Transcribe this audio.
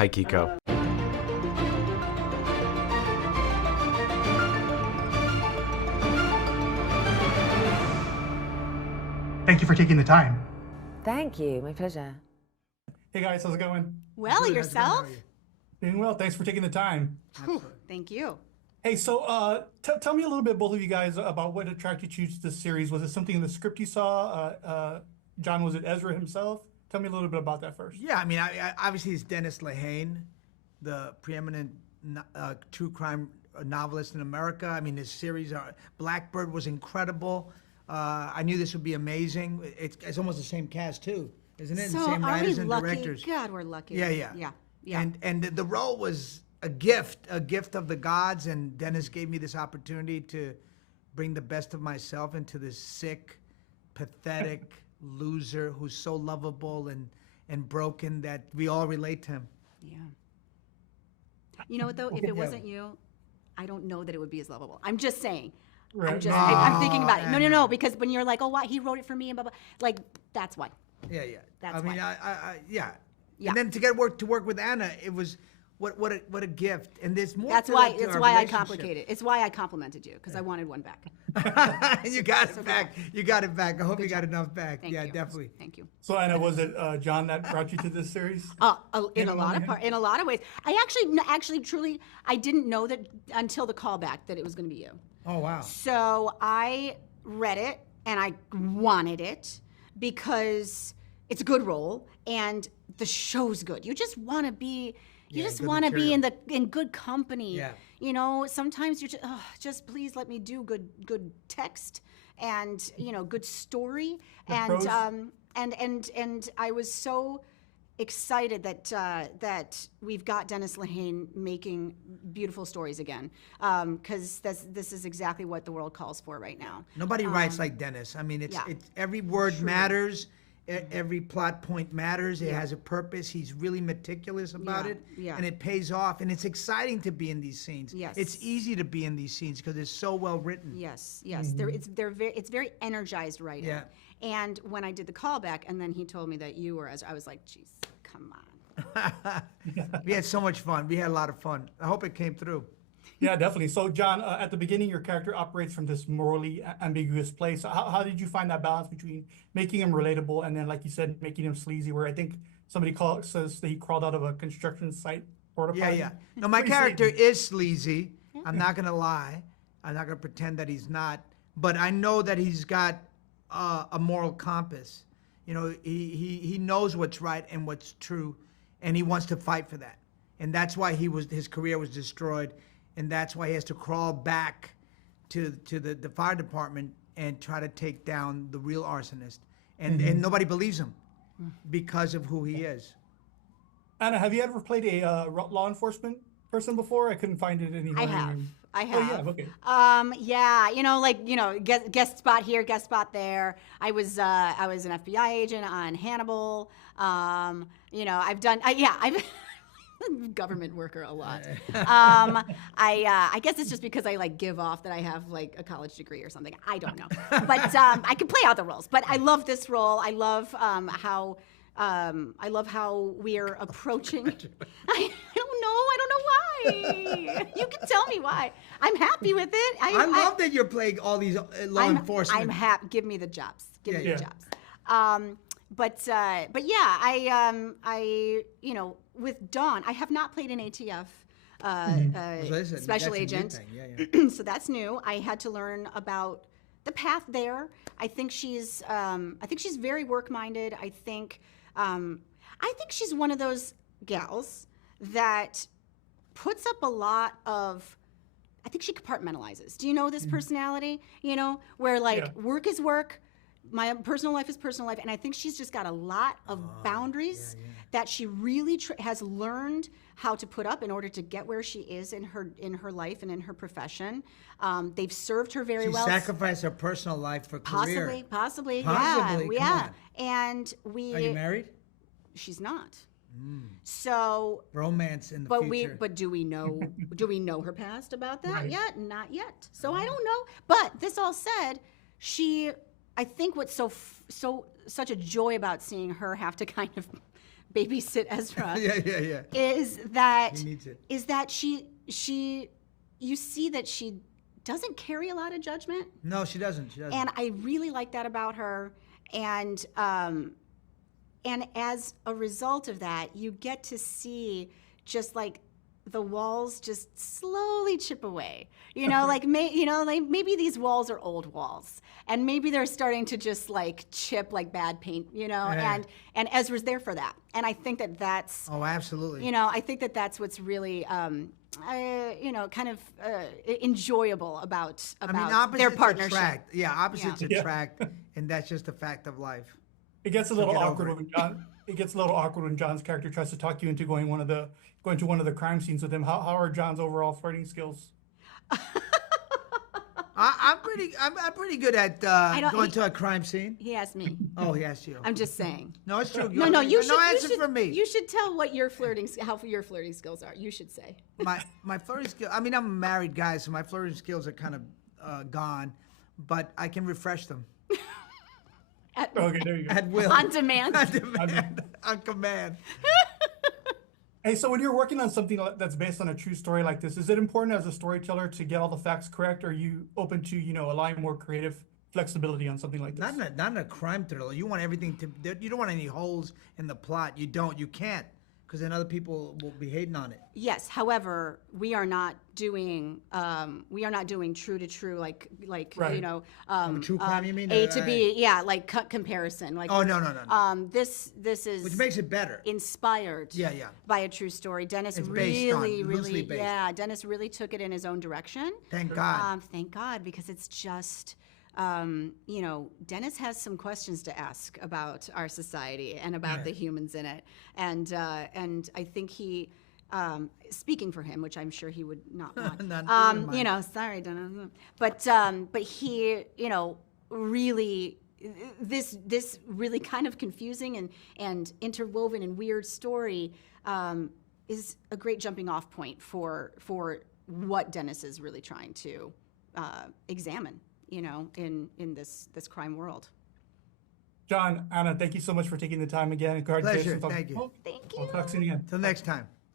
Hi, Kiko. Thank you for taking the time. Thank you. My pleasure. Hey guys, how's it going? Well, Good, yourself? how's it going? Doing well. Thanks for taking the time. Whew, thank you. Hey, so tell me a little bit, both of you guys, about what attracted you to this series. Was it something in the script you saw? John, was it Ezra himself? Tell me a little bit about that first. Yeah, I mean, I obviously it's Dennis Lehane, the preeminent true crime novelist in America. I mean, his series, Blackbird, was incredible. I knew this would be amazing. It's almost the same cast too, isn't it? So The same are writers we and lucky? directors. God, we're lucky. Yeah. Yeah. And the role was a gift of the gods, and Dennis gave me this opportunity to bring the best of myself into this sick, pathetic loser who's so lovable and broken that we all relate to him. Yeah. You know what though? If it wasn't you, I don't know that it would be as lovable. I'm just saying. Right. I'm thinking about it. I No, know. because when you're like, oh, why he wrote it for me and blah blah, like that's why. Yeah. That's I mean, why. yeah. Yeah. And then to work with Anna, it was what a gift. And there's more. That's to why. it, to That's our why I relationship. complicated. It's why I complimented you because I wanted one back. You got it back. You got it back. I hope you got enough back. Thank Yeah, you. definitely. Thank you. So Anna, was it John that brought you to this series? In a lot of ways. I actually, truly, I didn't know that until the callback that it was going to be you. Oh wow. So I read it and I wanted it because it's a good role and the show's good. You just want to be. You just good want to be material. in good company. Yeah. You know, sometimes you're just please let me do good text and good story prose. and I was so excited that we've got Dennis Lehane making beautiful stories again, because this is exactly what the world calls for right now. Nobody writes like Dennis. I mean, it's every word matters. Every plot point matters. It has a purpose. He's really meticulous about it, and it pays off. And it's exciting to be in these scenes. Yes. It's easy to be in these scenes because it's so well written. Yes. It's very energized writing. Yeah. And when I did the callback, and then he told me that you were, I was like, geez, come on. We had so much fun. We had a lot of fun. I hope it came through. Yeah, definitely. So John, at the beginning, your character operates from this morally ambiguous place. How did you find that balance between making him relatable and then, like you said, making him sleazy, where I think somebody says that he crawled out of a construction site porta potty? Yeah. No, my character is sleazy. I'm not gonna lie. I'm not gonna pretend that he's not. But I know that he's got a moral compass. You know, he knows what's right and what's true, and he wants to fight for that. And that's why his career was destroyed, and that's why he has to crawl back to the fire department and try to take down the real arsonist. And nobody believes him because of who he is. Anna, have you ever played a law enforcement person before? I couldn't find it anywhere. I have. Oh, yeah, okay. Guest spot here, guest spot there. I was an FBI agent on Hannibal. I've done. I've government worker a lot. I guess it's just because I like give off that I have like a college degree or something. I don't know, but I can play out the roles. But I love this role. I love how we're approaching. I don't know why. You can tell me why. I'm happy with it. I love that you're playing all these law enforcement. I'm happy. Give me the jobs. Give me the Yeah. jobs. But yeah, I with Dawn, I have not played an ATF Listen, special that's a new agent. thing. Yeah. So that's new. I had to learn about the path there. I think she's very work-minded. I think she's one of those gals that puts up a lot of. I think she compartmentalizes. Do you know this personality? Where like work is work, my personal life is personal life, and I think she's just got a lot of boundaries that she really has learned how to put up in order to get where she is in her life and in her profession. They've served her very well. She sacrificed her personal life for career. Possibly, Possibly, yeah. come on. And we. Are you married? She's not. So Romance in the but future. but do we know her past about that Right. yet? Not yet. So I don't know. But this all said, I think what's such a joy about seeing her have to kind of babysit Ezra yeah. is that He needs it. you see that she doesn't carry a lot of judgment. No, she doesn't. She doesn't. And I really like that about her. And as a result of that, you get to see just like the walls just slowly chip away. You know, like maybe these walls are old walls, and maybe they're starting to just like chip like bad paint. You know, Yeah. and Ezra's there for that. And I think that that's Oh, absolutely. you know, I think that that's what's really you know, kind of enjoyable about their opposites partnership. attract. Yeah, opposites Yeah. attract, and that's just a fact of life. It gets a So little get over awkward it. when John. It gets a little awkward when John's character tries to talk you into going to one of the crime scenes with him. How are John's overall flirting skills? I'm pretty good at don't- going to a crime scene. He asked me. Oh, he asked you. I'm just saying. No, it's true. No, you should. No you answer should, for me. You should tell what your how your flirting skills are. You should say. My flirting skill. I mean, I'm a married guy, so my flirting skills are kind of gone, but I can refresh them Okay, there you go. at will. On demand. On demand. On command. Hey, so when you're working on something that's based on a true story like this, is it important as a storyteller to get all the facts correct? Or are you open to, allowing more creative flexibility on something like this? Not in a crime thriller. You want everything to. You don't want any holes in the plot. You don't. You can't, because then other people will be hating on it. Yes. However, we are not doing true to true like Right. True crime, you mean? A to B, yeah, like comparison. Like Oh, no. this is Which makes it better. inspired Yeah. by a true story. Dennis It's based on, really, loosely really, based. yeah, Dennis really took it in his own direction. Thank God. Thank God, because it's just, Dennis has some questions to ask about our society and about the humans in it, and I think he, speaking for him, which I'm sure he would not want. Sorry, Dennis, but he, really. This really kind of confusing and interwoven and weird story is a great jumping off point for what Dennis is really trying to examine, in this crime world. John, Anna, thank you so much for taking the time again. And congratulations Pleasure. on- Thank you. Thank We'll you. talk soon again. Till next time.